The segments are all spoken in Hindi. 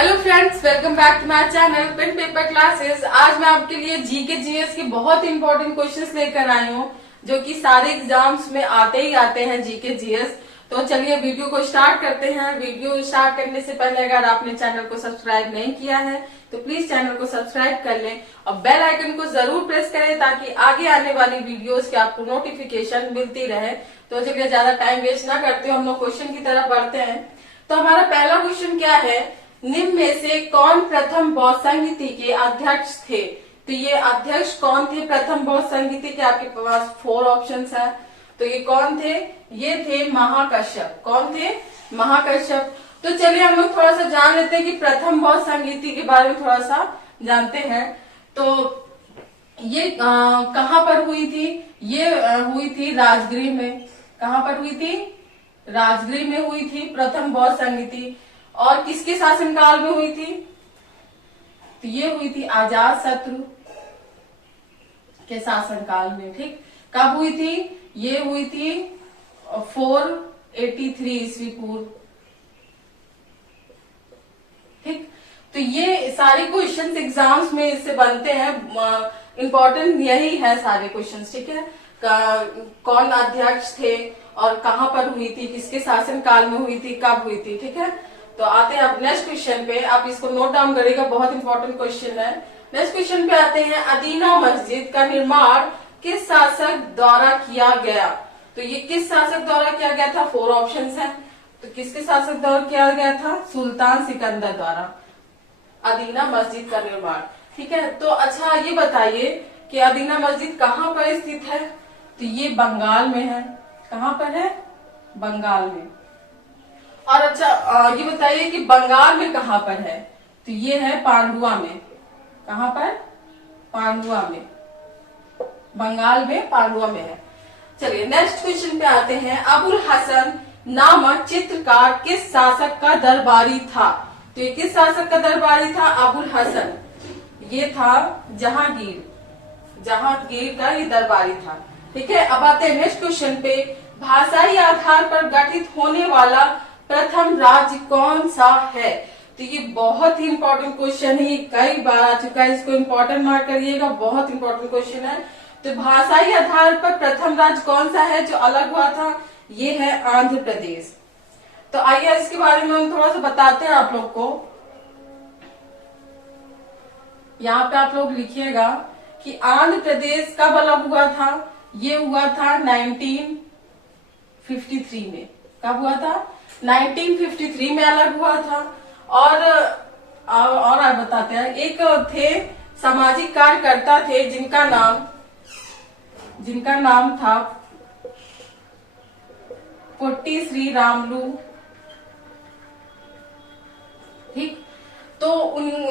Hello friends, welcome back to my channel pen paper classes. आज मैं आपके लिए जीके जीएस के बहुत इंपॉर्टेंट क्वेश्चंस लेकर आई हूँ जो कि सारे एग्जाम्स में आते ही आते हैं जीके जीएस। तो चलिए वीडियो को स्टार्ट करते हैं। वीडियो स्टार्ट करने से पहले अगर आपने चैनल को सब्सक्राइब नहीं किया है तो प्लीज चैनल को सब्सक्राइब कर लें और बेल आइकन को जरूर प्रेस करें ताकि आगे आने वाली वीडियोस की आपको नोटिफिकेशन मिलती रहे। तो चलिए ज्यादा टाइम वेस्ट ना करते हुए हम लोग क्वेश्चन की तरफ बढ़ते हैं। तो हमारा पहला क्वेश्चन क्या है, निम्न में से कौन प्रथम बौद्ध संहिता के अध्यक्ष थे? तो ये अध्यक्ष कौन थे प्रथम बौद्ध संहिता के? आपके पास 4 ऑप्शंस है। तो ये कौन थे? ये थे महाकश्यप। कौन थे? महाकश्यप। तो चलिए हम लोग थोड़ा सा जान लेते हैं कि प्रथम बौद्ध संहिता के बारे में थोड़ा सा जानते हैं। तो ये कहाँ पर हुई थी? ये हुई थी राजगृह में। कहाँ पर हुई थी? राजगृह में हुई थी प्रथम बौद्ध संहिता। और किसके शासनकाल में हुई थी? तो ये हुई थी अजात शत्रु के शासनकाल में। ठीक, कब हुई थी? ये हुई थी 483 ईस्वी पूर्व। ठीक, तो ये सारे क्वेश्चंस एग्जाम्स में इससे बनते हैं। इम्पोर्टेंट यही है सारे क्वेश्चंस। ठीक है, कौन अध्यक्ष थे और कहाँ पर हुई थी, किसके शासनकाल में हुई थी, कब हुई थी। ठीक है, तो आते हैं अब नेक्स्ट क्वेश्चन पे। आप इसको नोट डाउन करिएगा, बहुत इंपॉर्टेंट क्वेश्चन है। नेक्स्ट क्वेश्चन पे आते हैं, अदीना मस्जिद का निर्माण किस शासक द्वारा किया गया? तो ये किस शासक द्वारा किया गया था? 4 ऑप्शंस हैं। तो किसके शासक द्वारा किया गया था? सुल्तान सिकंदर द्वारा अदीना मस्जिद का निर्माण। ठीक है, तो अच्छा ये बताइए कि अदीना मस्जिद कहाँ पर स्थित है? तो ये बंगाल में है। कहाँ पर है? बंगाल में। और अच्छा ये बताइए कि बंगाल में कहाँ पर है? तो ये है पांडुआ में। कहाँ पर? पांडुआ में। बंगाल में पांडुआ में है। चलिए नेक्स्ट क्वेश्चन पे आते हैं, अबुल हसन नामक चित्रकार किस शासक का दरबारी था? तो ये किस शासक का दरबारी था? अबुल हसन। ये था जहांगीर। जहांगीर का ये दरबारी था। ठीक है, अब आते हैं नेक्स्ट क्वेश्चन पे, भाषाई आधार पर गठित होने वाला प्रथम राज्य कौन सा है? तो ये बहुत ही इंपॉर्टेंट क्वेश्चन है, कई बार आ चुका है, इसको इंपॉर्टेंट मार्क करिएगा, बहुत इंपॉर्टेंट क्वेश्चन है। तो भाषाई आधार पर प्रथम राज्य कौन सा है जो अलग हुआ था? ये है आंध्र प्रदेश। तो आइए इसके बारे में हम थोड़ा सा बताते हैं आप लोग को। यहाँ पे आप लोग लिखिएगा कि आंध्र प्रदेश कब अलग हुआ था? ये हुआ था 1953 में। कब हुआ था? 1953 में अलग हुआ था। और आप बताते हैं, एक थे सामाजिक कार्यकर्ता थे जिनका नाम था पोट्टी श्री रामलू। ठीक, तो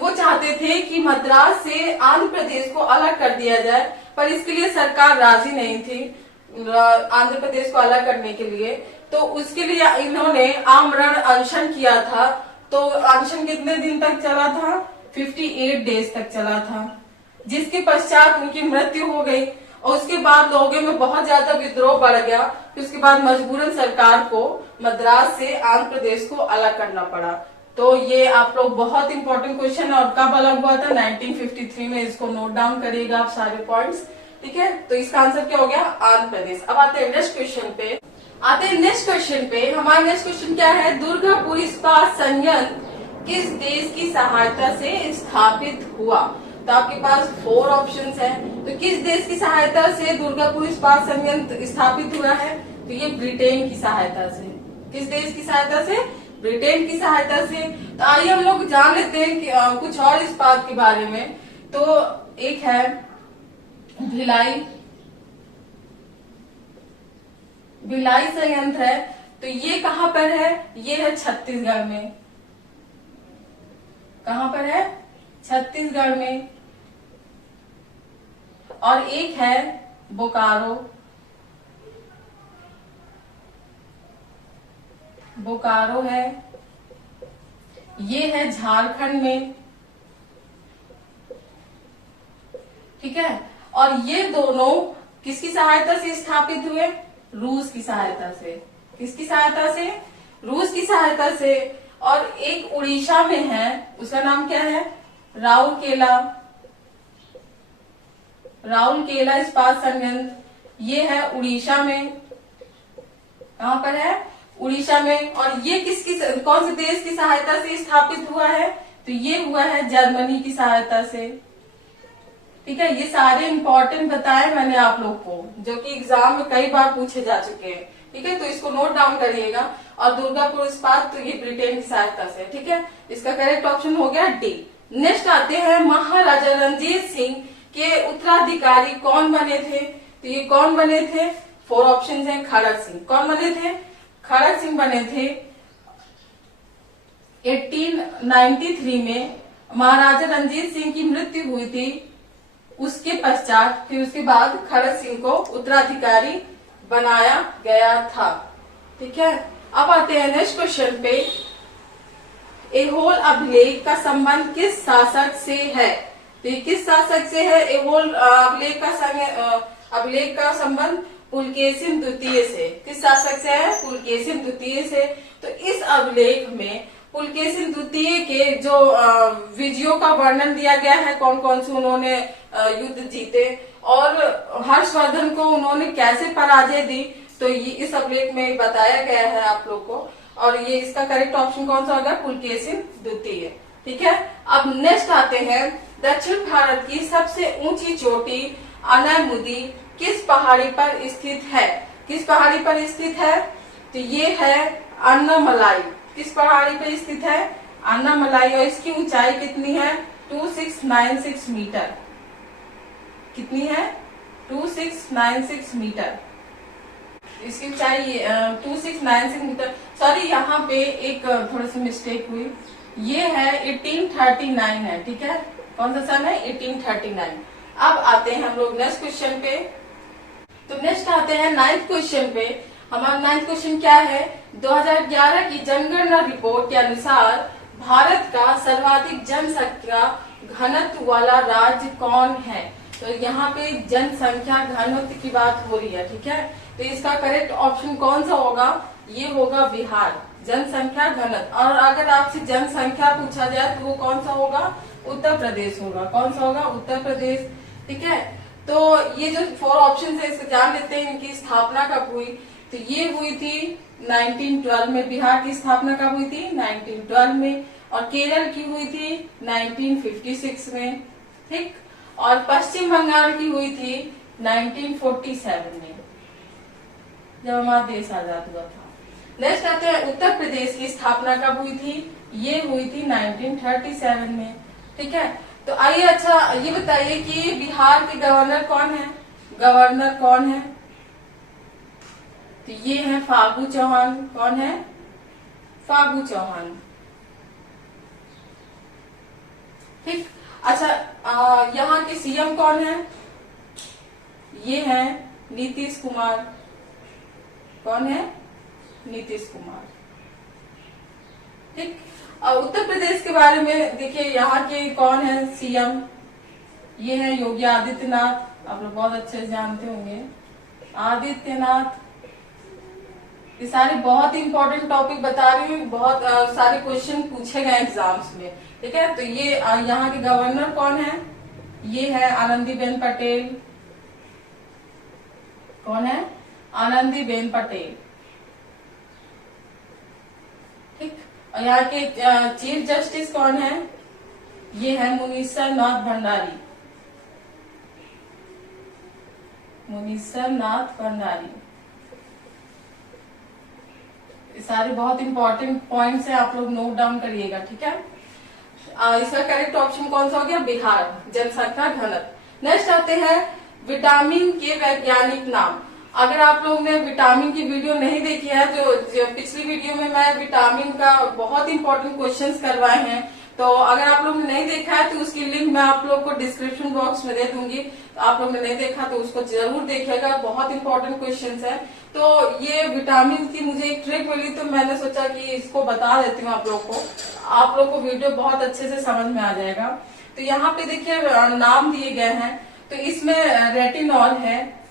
वो चाहते थे कि मद्रास से आंध्र प्रदेश को अलग कर दिया जाए, पर इसके लिए सरकार राजी नहीं थी आंध्र प्रदेश को अलग करने के लिए। तो उसके लिए इन्होंने आमरण अनशन किया था। तो अनशन कितने दिन तक चला था? 58 डेज तक चला था, जिसके पश्चात उनकी मृत्यु हो गई। और उसके बाद लोगों में बहुत ज्यादा विद्रोह बढ़ गया। फिर उसके बाद मजबूरन सरकार को मद्रास से आंध्र प्रदेश को अलग करना पड़ा। तो ये आप लोग बहुत इंपॉर्टेंट क्वेश्चन है। और कब अलग हुआ था? 1953 में। इसको नोट डाउन करिएगा आप सारे पॉइंट्स। ठीक है, तो इसका आंसर क्या हो गया? आंध्र प्रदेश। अब आते हैं नेक्स्ट क्वेश्चन पे। हमारा नेक्स्ट क्वेश्चन क्या है, दुर्गापुर इस्पात संयंत्र किस देश की सहायता से स्थापित हुआ? तो आपके पास 4 ऑप्शंस हैं। तो किस देश की सहायता से दुर्गापुर इस्पात संयंत्र स्थापित हुआ है? तो ये ब्रिटेन की सहायता से। किस देश की सहायता से? ब्रिटेन की सहायता से। तो आइए हम लोग जान लेते हैं कि कुछ और इस्पात के बारे में। तो एक है भिलाई संयंत्र है। तो ये कहाँ पर है? ये है छत्तीसगढ़ में। कहाँ पर है? छत्तीसगढ़ में। और एक है बोकारो। बोकारो है, ये है झारखंड में। ठीक है, और ये दोनों किसकी सहायता से स्थापित हुए? रूस की सहायता से। किसकी सहायता से? रूस की सहायता से। और एक उड़ीसा में है, उसका नाम क्या है, राउरकेला। राउरकेला इस्पात संयंत्र ये है उड़ीसा में। कहां पर है, उड़ीसा में। और ये किसकी, कौन से देश की सहायता से स्थापित हुआ है, तो ये हुआ है जर्मनी की सहायता से। ठीक है, ये सारे इंपॉर्टेंट बताए मैंने आप लोग को, जो कि एग्जाम में कई बार पूछे जा चुके हैं। ठीक है, तो इसको नोट डाउन करिएगा। और दुर्गापुर इस्पात, तो ये ब्रिटेन की सहायता से। ठीक है, इसका करेक्ट ऑप्शन हो गया डी। नेक्स्ट आते हैं, महाराजा रणजीत सिंह के उत्तराधिकारी कौन बने थे, तो ये कौन बने थे, 4 ऑप्शन है। खड़ग सिंह। कौन बने थे, खड़ग सिंह बने थे। 1893 में महाराजा रणजीत सिंह की मृत्यु हुई थी। उसके पश्चात फिर उसके बाद खड़ग सिंह को उत्तराधिकारी बनाया गया था। ठीक है, अब आते हैं नेक्स्ट क्वेश्चन पे। ऐहोल अभिलेख का संबंध किस शासक से है, तो ये किस शासक से है, ऐहोल अभिलेख का संबंध पुलकेशिन द्वितीय से। किस शासक से है, पुलकेशिन द्वितीय से। तो इस अभिलेख में पुलकेशिन द्वितीय के जो विजयों का वर्णन दिया गया है, कौन कौन से उन्होंने युद्ध जीते और हर्षवर्धन को उन्होंने कैसे पराजय दी, तो ये इस अभिलेख में बताया गया है आप लोग को। और ये इसका करेक्ट ऑप्शन कौन सा होगा, पुलकेशिन द्वितीय। ठीक है, अब नेक्स्ट आते हैं, दक्षिण भारत की सबसे ऊंची चोटी अनायमुदी किस पहाड़ी पर स्थित है। किस पहाड़ी पर स्थित है, तो ये है अन्नामलाई। किस पहाड़ी पर स्थित है, अन्नामलाई। और इसकी ऊंचाई कितनी है, 2696 मीटर। कितनी है, 2696 मीटर इसकी ऊंचाई, 2696 मीटर। सॉरी, यहाँ पे एक थोड़ा सा मिस्टेक हुई, ये है 1839 है। ठीक है, कौन सा सन है, 1839। अब आते हैं हम लोग नेक्स्ट क्वेश्चन पे। तो नेक्स्ट आते हैं 9th क्वेश्चन पे। हमारा 9th क्वेश्चन क्या है, 2011 की जनगणना रिपोर्ट के अनुसार भारत का सर्वाधिक जनसंख्या घनत्व वाला राज्य कौन है। तो यहाँ पे जनसंख्या घनत्व की बात हो रही है। ठीक है, तो इसका करेक्ट ऑप्शन कौन सा होगा, ये होगा बिहार, जनसंख्या घनत्व। और अगर आपसे जनसंख्या पूछा जाए तो वो कौन सा होगा, उत्तर प्रदेश होगा। कौन सा होगा, उत्तर प्रदेश। ठीक है, तो ये जो 4 ऑप्शन है इसको जान लेते हैं, इनकी स्थापना कब हुई, तो ये हुई थी 1912 में। बिहार की स्थापना कब हुई थी, 1912 में। और केरल की हुई थी 1956 में। ठीक, और पश्चिम बंगाल की हुई थी 1947 में, जब हमारा देश आजाद हुआ था। नेक्स्ट आते हैं, उत्तर प्रदेश की स्थापना कब हुई थी, ये हुई थी 1937 में। ठीक है, तो आइए, अच्छा ये बताइए कि बिहार के गवर्नर कौन है, गवर्नर कौन है, तो ये है फागू चौहान। कौन है, फागू चौहान। ठीक, अच्छा यहाँ के सीएम कौन है, ये है नीतीश कुमार। कौन है, नीतीश कुमार। ठीक, उत्तर प्रदेश के बारे में देखिए, यहाँ के कौन है सीएम, ये है योगी आदित्यनाथ। आप लोग बहुत अच्छे से जानते होंगे, आदित्यनाथ। ये सारे बहुत इंपॉर्टेंट टॉपिक बता रही हूँ, बहुत सारे क्वेश्चन पूछे गए एग्जाम्स में। ठीक है, तो ये यहाँ के गवर्नर कौन है, ये है आनंदीबेन पटेल। कौन है, आनंदीबेन पटेल। ठीक, और यहाँ के चीफ जस्टिस कौन है, ये है मुनीश्वर नाथ भंडारी। मुनीश्वर नाथ भंडारी। सारे बहुत इंपॉर्टेंट पॉइंट्स हैं, आप लोग नोट डाउन करिएगा। ठीक है, इसका करेक्ट ऑप्शन कौन सा हो गया, बिहार, जनसंख्या घनत्व। नेक्स्ट आते हैं, विटामिन के वैज्ञानिक नाम। अगर आप लोग ने विटामिन की वीडियो नहीं देखी है, जो पिछली वीडियो में मैं विटामिन का बहुत इंपॉर्टेंट क्वेश्चंस करवाए हैं, तो अगर आप लोग ने नहीं देखा है तो उसकी लिंक मैं आप लोग को डिस्क्रिप्शन बॉक्स में दे दूंगी। तो आप लोग ने नहीं देखा तो उसको जरूर देखिएगा, बहुत इंपॉर्टेंट क्वेश्चंस है। तो ये विटामिन की मुझे एक ट्रिक मिली, तो मैंने सोचा कि इसको बता देती हूँ आप लोग को, आप लोग को वीडियो बहुत अच्छे से समझ में आ जाएगा। तो यहाँ पे देखिए नाम दिए गए हैं, तो इसमें रेटिनॉल है,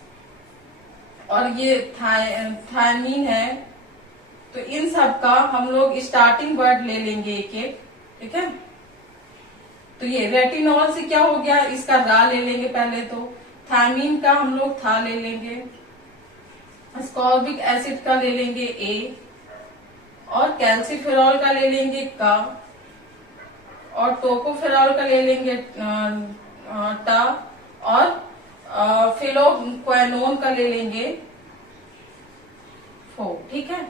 और ये थायमीन है, तो इन सब का हम लोग स्टार्टिंग वर्ड ले लेंगे एक एक, ठीक है। तो ये रेटिनॉल से क्या हो गया, इसका रा ले लेंगे पहले तो। थायमीन का हम लोग था ले लेंगे। अस्कॉर्बिक एसिड का ले लेंगे ए, और कैल्सीफेरॉल का ले लेंगे का, और टोकोफेरॉल का ले लेंगे टा, और फिलोक्वेनोन का ले लेंगे फो, ठीक है,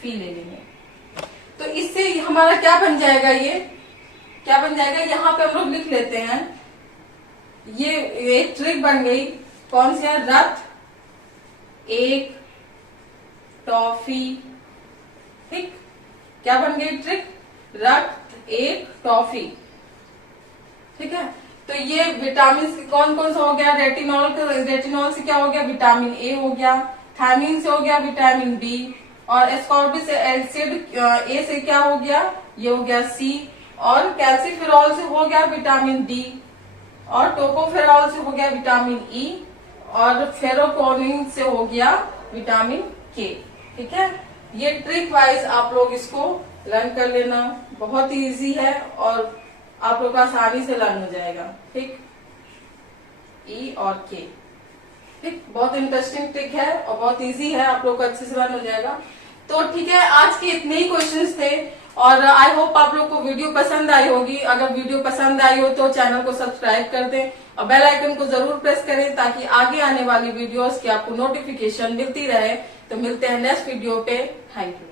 फी ले लेंगे। तो इससे हमारा क्या बन जाएगा, ये क्या बन जाएगा, यहाँ पे हम लोग लिख लेते हैं। ये एक ट्रिक बन गई, कौन सी है, रथ, एक, टॉफी, ठीक, क्या बन गई ट्रिक, रथ, एक, टॉफी, ठीक है। तो ये विटामिन कौन कौन सा हो गया, रेटिनॉल से क्या हो गया, विटामिन ए हो गया, थायमीन से हो गया विटामिन बी, और एस्कॉर्बिक एसिड ए से क्या हो गया, ये हो गया सी, और कैल्सीफेरॉल से हो गया विटामिन डी, और टोकोफेरॉल से हो गया विटामिन ई, और फेरोकोनिन से हो गया विटामिन के, ठीक है। ये ट्रिक वाइज आप लोग इसको लर्न कर लेना, बहुत ही इजी है और आप लोग आसानी से लर्न हो जाएगा, ठीक। ई और के, ठीक, बहुत इंटरेस्टिंग ट्रिक है और बहुत इजी है, आप लोग को अच्छे से लर्न हो जाएगा। तो ठीक है, आज के इतने ही क्वेश्चंस थे और आई होप आप लोग को वीडियो पसंद आई होगी। अगर वीडियो पसंद आई हो तो चैनल को सब्सक्राइब कर दें और बेल आइकन को जरूर प्रेस करें ताकि आगे आने वाली वीडियोस की आपको नोटिफिकेशन मिलती रहे। तो मिलते हैं नेक्स्ट वीडियो पे, थैंक यू।